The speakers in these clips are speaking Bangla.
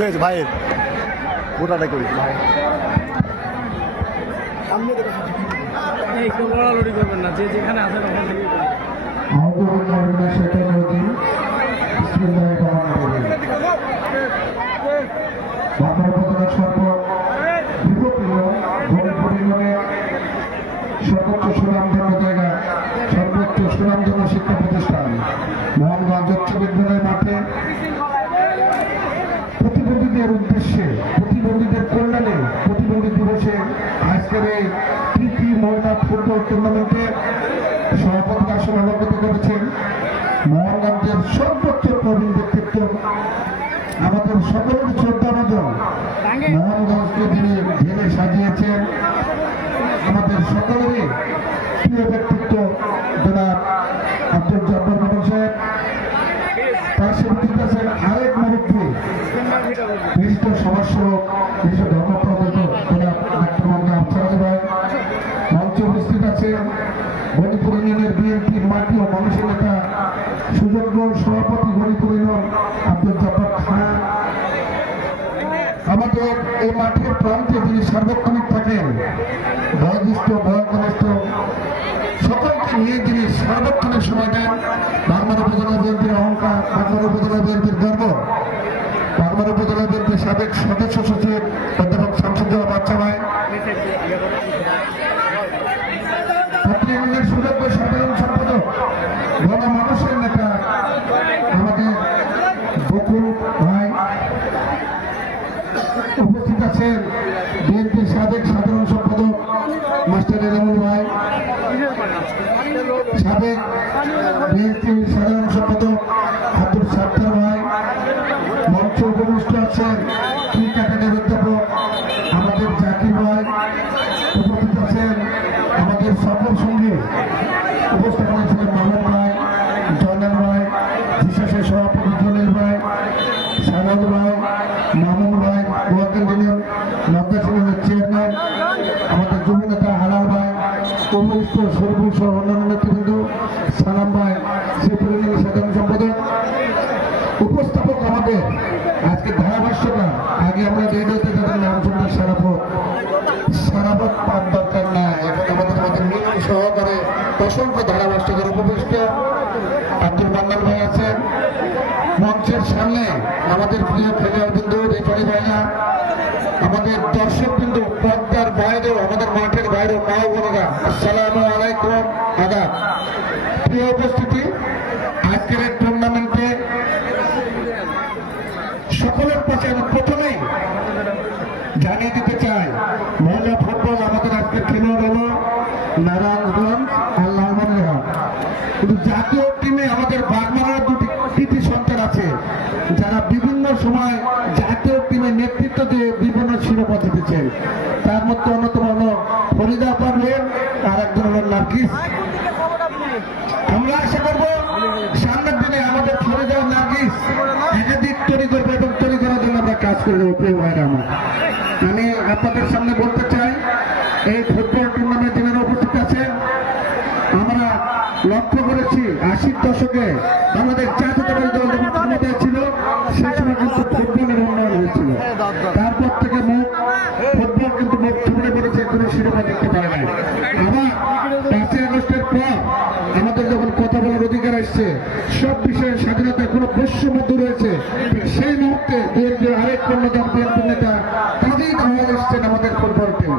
হয়েছে ভাইয়ের গোটাটা করি। ভাই করবেন না যে যেখানে সর্বোচ্চ সুনামধন্য জায়গা সর্বোচ্চ সুনামধন্য শিক্ষা প্রতিষ্ঠান মোহনগঞ্জ উচ্চ বিদ্যালয় সকলের শ্রদ্ধাভাজন মোহনগঞ্জকে যিনি ঢেলে সাজিয়েছেন। আমাদের সকলেরই প্রিয় ব্যক্তিত্ব জনাব আব্দুল জব্বর মোহন সাহেব। তার সাথে আছেন আরেক মুরব্বী বিশিষ্ট সমাজসেবক বিশিষ্ট ধর্মপ্রবর্তক জনাব ডাক্তার মোহাম্মদ আফসার ভাই মঞ্চে উপস্থিত আছেন গণিপুর ইউনিয়নের বিএনপির মাটি ও মানুষের নেতা সুযোগ্য সভাপতি গণিপুর ইউনিয়ন আব্দুল জব্বার খান আমাদের এই মাঠের প্রান্তে যিনি সার্বক্ষণিক থাকেন, বয়োজ্যেষ্ঠ, বয়কনিষ্ঠ, সকলকে নিয়ে যিনি সার্বক্ষণিক সময় দেন। বাংলার উপজেলা বিএনপির অহংকার বাংলার উপজেলা বিএনপির গর্ব বাংলার উপজেলা বিএনপির সাবেক সদস্য সচিব, অধ্যাপক শামসুজ্জামা বাচ্চা ভাই। সুযোগ্য সাধারণ সম্পাদক গণ মানুষের নেতা আমাদের বকুল ভাই উপস্থিত আছেন বিএনপির সাবেক সাধারণ সম্পাদক মাস্টার এনামুল ভাই সাবেক বিএনপির সাধারণ সম্পাদক আব্দুল সাত্তার ভাই মঞ্চ উপবিষ্ট আছেন কি ক্যাটাগরির অধ্যাপক আমাদের জাকির ভাই উপস্থিত আছেন আমাদের সকল সঙ্গে উপস্থাপনা ছিলেন মামুন ভাই জয়নাল ভাই বিশেষের সভাপতি জলিল ভাই সারাদ ভাই, মামুন ভাই গোয়াকেল ইউনিয়ন নবদাস ইউনিয়নের চেয়ারম্যান আমাদের যুব নেতা হালাল ভাই কমিউনিস্ট সরবুল সহ অন্যান্য নেতৃবৃন্দ, সালাম ভাই শ্রীপুর সাধারণ সম্পাদক, উপস্থাপক আমাদের। আজকে ধারাভাষ্যটা, আগে আমরা রেডিওতে তাদের নাম শুনতে সারাপথ। সারাপথ পাঠ দরকার না এখন আমাদের মধ্যে মিলন সহকারে অসংখ্য ধারাভাষ্যকের উপবিষ্ট আব্দুল মান্নান ভাই সামনে আমাদের প্রিয় খেলোয়াড় বিন্দু রেফারি ভাইয়া আমাদের দর্শক বিন্দু পদ্মার বাইরেও, আমাদের মাঠের বাইরেও, মা বোনেরা, আসসালামু আলাইকুম, আদাব। প্রিয় উপস্থিতি, আজকের টুর্নামেন্টে সকলের কাছে আমি প্রথমেই জানিয়ে দিতে চাই, মহিলা ফুটবল আমাদের আজকে খেলোয়াড় হলো নারায়ণগঞ্জ লালমনিরহাট কিন্তু জাতীয় টিমে আমাদের বাগমারার দুটি কৃতি সন্তান আছে যারা বিভিন্ন সময় জাতীয় টিমে নেতৃত্ব দিয়ে বিভিন্ন শিরোপা জিতেছেন। তার মধ্যে অন্যতম হলো ফরিদা পারভেন আর একজন হলো নার্গিস। আমরা আশা করব সামনের দিনে আমাদের ফরিদা নার্গিস একাধিক তৈরি করবে এবং তৈরি করার জন্য আমরা কাজ করে দেবো, প্রিয় ভাইরা আমার। আমি আপনাদের সামনে বলতে চাই, এই ফুটবল টুর্নামেন্ট যিনারা উপস্থিত আছেন, আমরা লক্ষ্য করেছি আশির দশকে আমাদের জাতীয়তাবাদী দল ছিল ফুটবলের থেকে মুখ ফুটবল কিন্তু মুখ থুবড়ে পড়েছে কোনো দেখতে আমাদের যখন কথা বলার অধিকার আসছে সব বিষয়ে স্বাধীনতা কোনো বৈষম্য রয়েছে ঠিক সেই মুহূর্তে বিএনপির আরেক কন্যাদান বিএনপি নেতা তাদের আওয়াজ এসছেন আমাদের ফুটবল টিম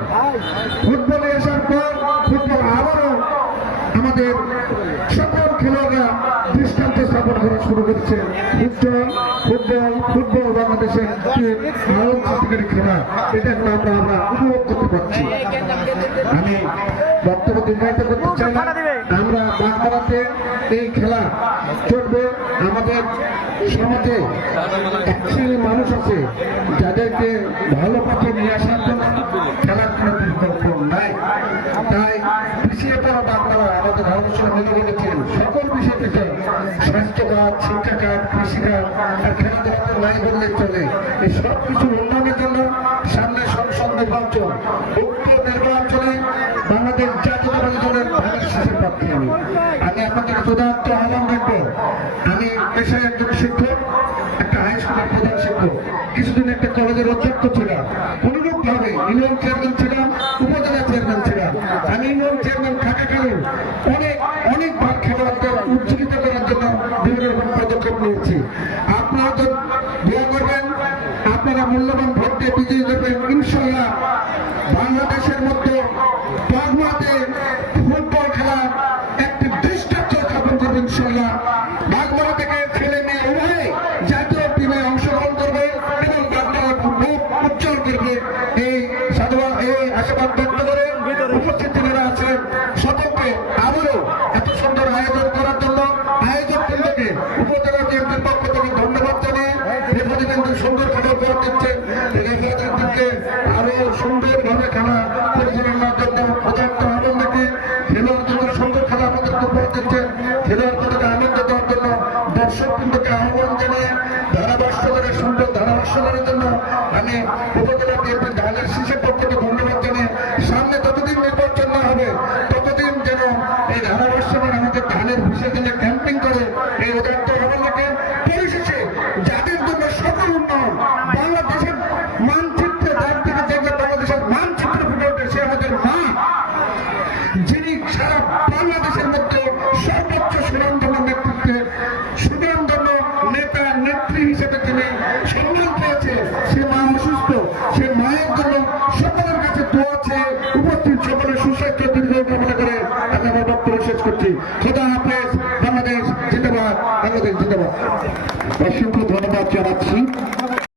ফুটবলে আসার পর ফুটবল আবারও আমাদের সকল খেলোয়াড়রা দৃষ্টান্ত স্থাপন করা শুরু করেছে ফুটবল ফুটবল ফুটবল বাংলাদেশের আরও সৃষ্টিকারী খেলা। এটা এখন আমরা আমরা উপভোগ করতে পারছি। আমি বক্তব্য দীর্ঘায়িত করতে চাই না। আমরা বাগমারাতে এই খেলা চলবে। আমাদের সমাজে এক শ্রেণির মানুষ আছে যাদেরকে ভালো পথে নিয়ে আসার জন্য খেলার কোনো বিকল্প নাই। তাই পিছিয়ে পড়া বাংলা আমি। আপনাদের যথার্থ আমি পেশায় একজন শিক্ষক, একটা হাই স্কুলের শিক্ষক। কিছুদিন একটা কলেজের অধ্যক্ষ ছিলাম। অনুরূপভাবে ইউনিয়ন চেয়ারম্যান ছিলাম, উপজেলা চেয়ারম্যান ছিলাম। আপনারা মূল্যবান ভোট দিয়ে বিজয়ী করবেন ইনশাল্লাহ বাংলাদেশের মধ্যে পর্মাতে বক্তব্য রেখেছেন হৃদয়ের maestro